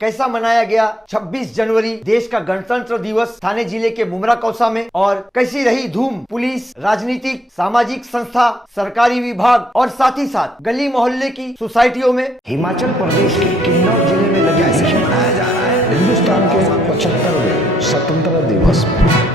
कैसा मनाया गया 26 जनवरी देश का गणतंत्र दिवस थाने जिले के मुमरा कौसा में, और कैसी रही धूम पुलिस, राजनीतिक, सामाजिक संस्था, सरकारी विभाग और साथ ही साथ गली मोहल्ले की सोसाइटियों में। हिमाचल प्रदेश के किन्नौर जिले में लगे जश्न मनाया जा रहा है हिंदुस्तान के 75वें स्वतंत्रता दिवस में।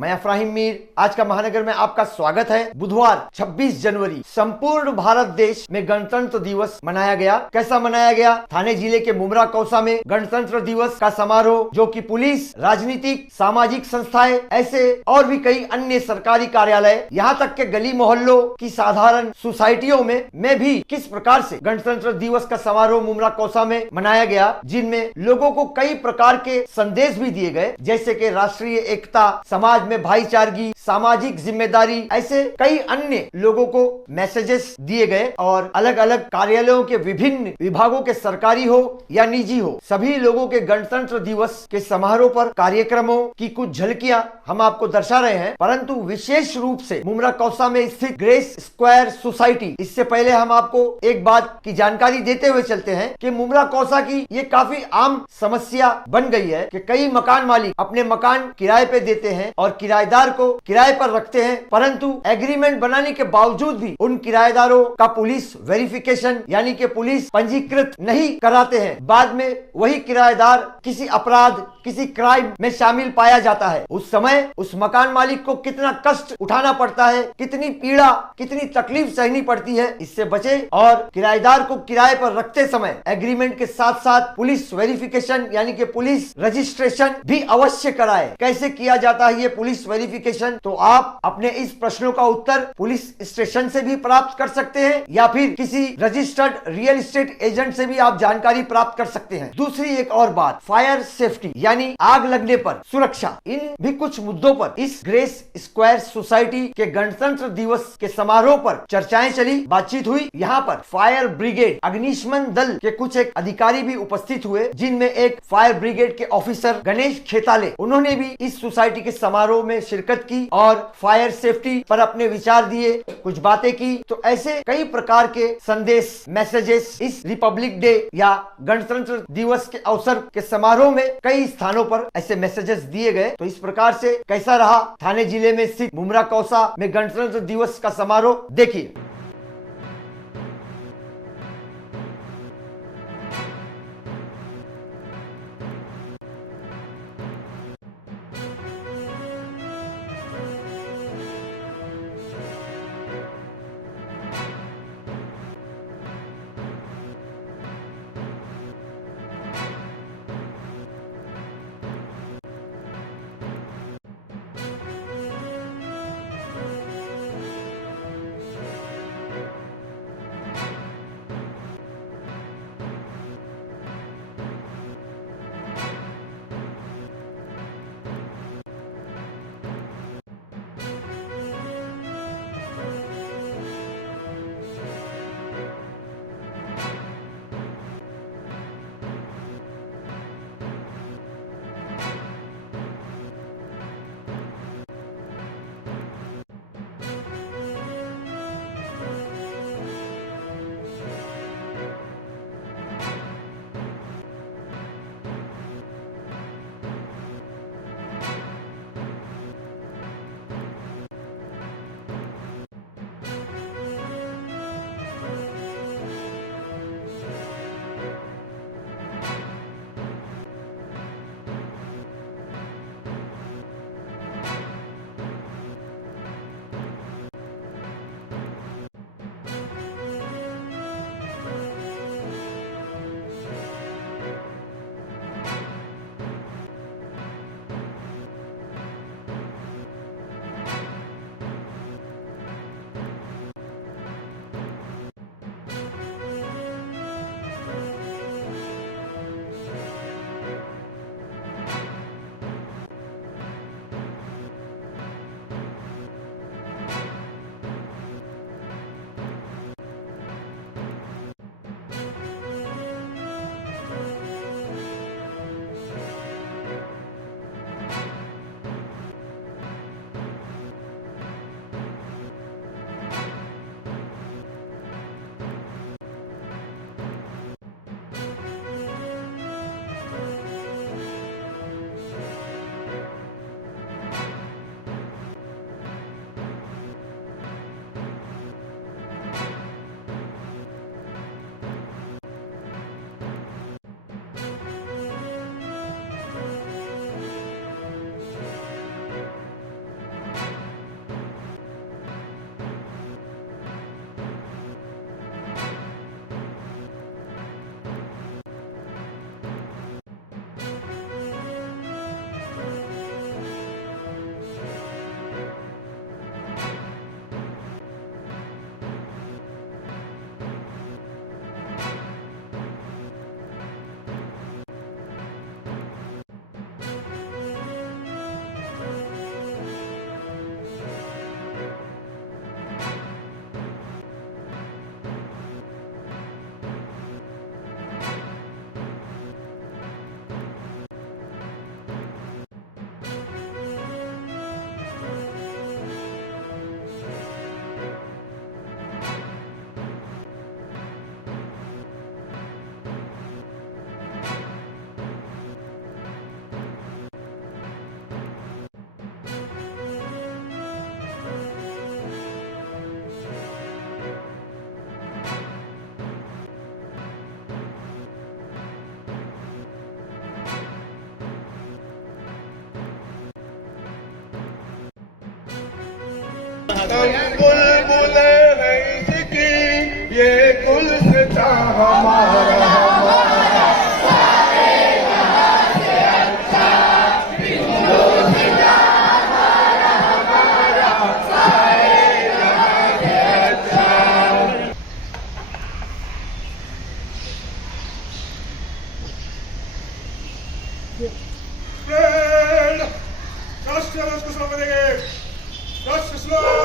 मैं अफराहिम मीर, आज का महानगर में आपका स्वागत है। बुधवार 26 जनवरी संपूर्ण भारत देश में गणतंत्र दिवस मनाया गया। कैसा मनाया गया? थाने जिले के मुमरा कौसा में गणतंत्र दिवस का समारोह, जो कि पुलिस, राजनीतिक, सामाजिक संस्थाएं, ऐसे और भी कई अन्य सरकारी कार्यालय, यहाँ तक के गली मोहल्लों की साधारण सोसाइटियों में भी किस प्रकार से गणतंत्र दिवस का समारोह मुमरा कौसा में मनाया गया, जिनमें लोगों को कई प्रकार के संदेश भी दिए गए, जैसे कि राष्ट्रीय एकता, समाज में भाईचारगी, सामाजिक जिम्मेदारी, ऐसे कई अन्य लोगों को मैसेजेस दिए गए। और अलग अलग कार्यालयों के विभिन्न विभागों के सरकारी हो या निजी हो, सभी लोगों के गणतंत्र दिवस के समारोह पर कार्यक्रमों की कुछ झलकियां हम आपको दर्शा रहे हैं। परंतु विशेष रूप से मुमरा कौसा में स्थित ग्रेस स्क्वायर सोसाइटी, इससे पहले हम आपको एक बात की जानकारी देते हुए चलते हैं कि मुमरा कौसा की ये काफी आम समस्या बन गई है कि कई मकान मालिक अपने मकान किराए पे देते हैं और किराएदार को किराए पर रखते हैं, परंतु एग्रीमेंट बनाने के बावजूद भी उन किराएदारों का पुलिस वेरिफिकेशन यानी कि पुलिस पंजीकृत नहीं कराते हैं। बाद में वही किराएदार किसी अपराध, किसी क्राइम में शामिल पाया जाता है। उस समय उस मकान मालिक को कितना कष्ट उठाना पड़ता है, कितनी पीड़ा, कितनी तकलीफ सहनी पड़ती है। इससे बचे और किराएदार को किराए पर रखते समय एग्रीमेंट के साथ साथ पुलिस वेरिफिकेशन यानी कि पुलिस रजिस्ट्रेशन भी अवश्य कराए। कैसे किया जाता है ये पुलिस वेरिफिकेशन? तो आप अपने इस प्रश्नों का उत्तर पुलिस स्टेशन से भी प्राप्त कर सकते हैं या फिर किसी रजिस्टर्ड रियल एस्टेट एजेंट से भी आप जानकारी प्राप्त कर सकते हैं। दूसरी एक और बात, फायर सेफ्टी यानी आग लगने पर सुरक्षा, इन भी कुछ मुद्दों पर इस ग्रेस स्क्वायर सोसाइटी के गणतंत्र दिवस के समारोह पर चर्चाएं चली, बातचीत हुई। यहाँ पर फायर ब्रिगेड, अग्निशमन दल के कुछ एक अधिकारी भी उपस्थित हुए, जिनमें एक फायर ब्रिगेड के ऑफिसर गणेश खेताले, उन्होंने भी इस सोसाइटी के समारोह में शिरकत की और फायर सेफ्टी पर अपने विचार दिए, कुछ बातें की। तो ऐसे कई प्रकार के संदेश, मैसेजेस इस रिपब्लिक डे या गणतंत्र दिवस के अवसर के समारोह में कई स्थानों पर ऐसे मैसेजेस दिए गए। तो इस प्रकार से कैसा रहा थाने जिले में स्थित मुमरा कौसा में गणतंत्र दिवस का समारोह, देखिए। बुलबुल है इसकी ये गुलसिता हमारा राष्ट्रीय ध्वज को सलामी देंगे। राष्ट्रीय स्लोगन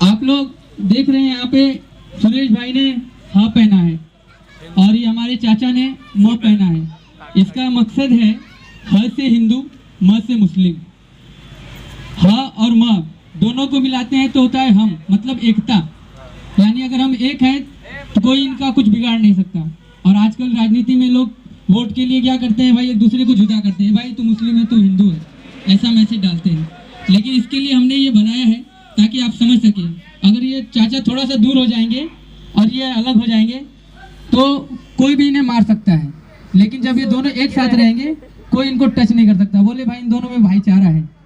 आप लोग देख रहे हैं यहाँ पे सुरेश भाई ने हाफ पहना है और ये हमारे चाचा ने मोह पहना है। इसका मकसद है ह से हिंदू म से मुस्लिम। ह और म दोनों को मिलाते हैं तो होता है हम, मतलब एकता। यानी अगर हम एक हैं तो कोई इनका कुछ बिगाड़ नहीं सकता। और आजकल राजनीति में लोग वोट के लिए क्या करते हैं भाई, एक दूसरे को जुदा करते हैं, भाई तू मुस्लिम है तू हिंदू है, ऐसा मैसेज डालते हैं। लेकिन इसके लिए हमने ये बनाया है ताकि आप समझ सकें। अगर ये चाचा थोड़ा सा दूर हो जाएंगे और ये अलग हो जाएंगे तो कोई भी इन्हें मार सकता है, लेकिन जब ये दोनों एक साथ रहेंगे कोई इनको टच नहीं कर सकता। बोले भाई इन दोनों में भाईचारा है।